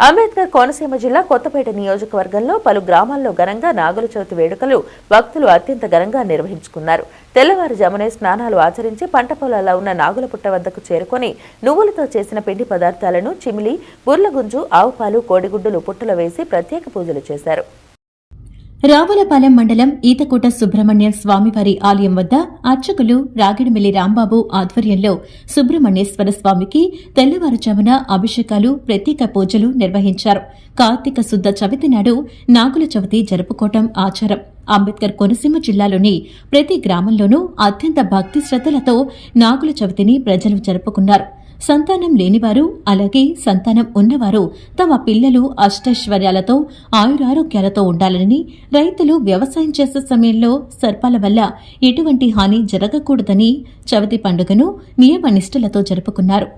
అంబేద్కర్ కోనసీమ జిల్లా కొత్తపేట నియోజకవర్గంలో పలు గ్రామాల్లో ఘనంగా నాగుల చవితి వేడుకలు భక్తులు అత్యంత ఘనంగా నిర్వహించుకున్నారు. తెల్లవారుజామునే స్నానాలు ఆచరించి పంట పొలాల్లో ఉన్న నాగుల పుట్ట వద్దకు చేరుకొని నువ్వులతో చేసిన పిండి పదార్థాలను చిమిలి, బుర్లగుంజు, ఆవుపాలు, కోడిగుడ్డులు పుట్టలో వేసి ప్రత్యేక పూజలు చేశారు. రావులపాలెం మండలం ఈతకోట సుబ్రహ్మణ్య స్వామివారి ఆలయం వద్ద అర్చకులు రాగిడిమిల్లి రాంబాబు ఆధ్వర్యంలో సుబ్రహ్మణ్యేశ్వర స్వామికి తెల్లవారుజామున అభిషేకాలు, ప్రత్యేక పూజలు నిర్వహించారు. కార్తీక శుద్ధ చవితి నాడు నాగుల చవితి జరుపుకోవటం ఆచారం. అంబేద్కర్ కోనసీమ జిల్లాలోని ప్రతి గ్రామంలోనూ అత్యంత భక్తి శ్రద్దలతో నాగుల చవితిని ప్రజలు జరుపుకున్నారు. సంతానం లేనివారు, అలాగే సంతానం ఉన్నవారు తమ పిల్లలు అష్టైశ్వర్యాలతో ఆయురారోగ్యాలతో ఉండాలని, రైతులు వ్యవసాయం చేసే సమయంలో సర్పాల వల్ల ఎటువంటి హాని జరగకూడదని చవితి పండుగను నియమనిష్టలతో జరుపుకున్నారు.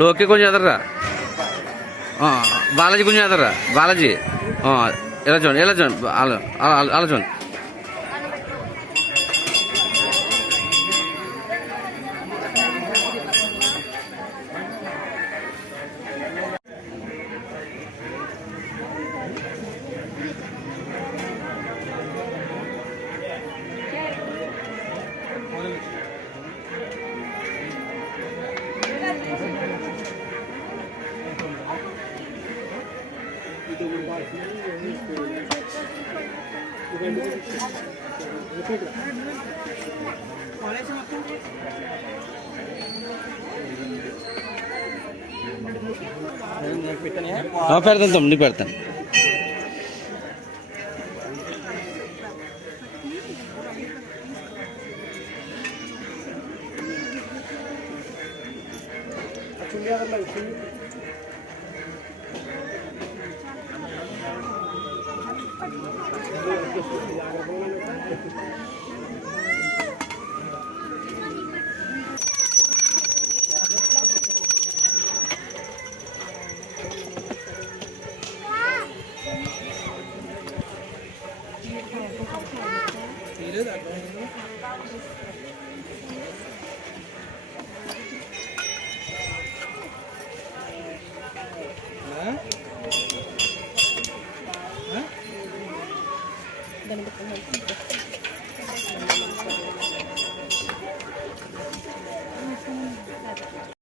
లోకి కొంచెం ఎదర్రా, బాలాజీ కొంచెం ఎదర్రా, బాలాజీ ఎలా చూడండి అలా చూడండి. పెడతాను తమ్ముడు, పెడతాను.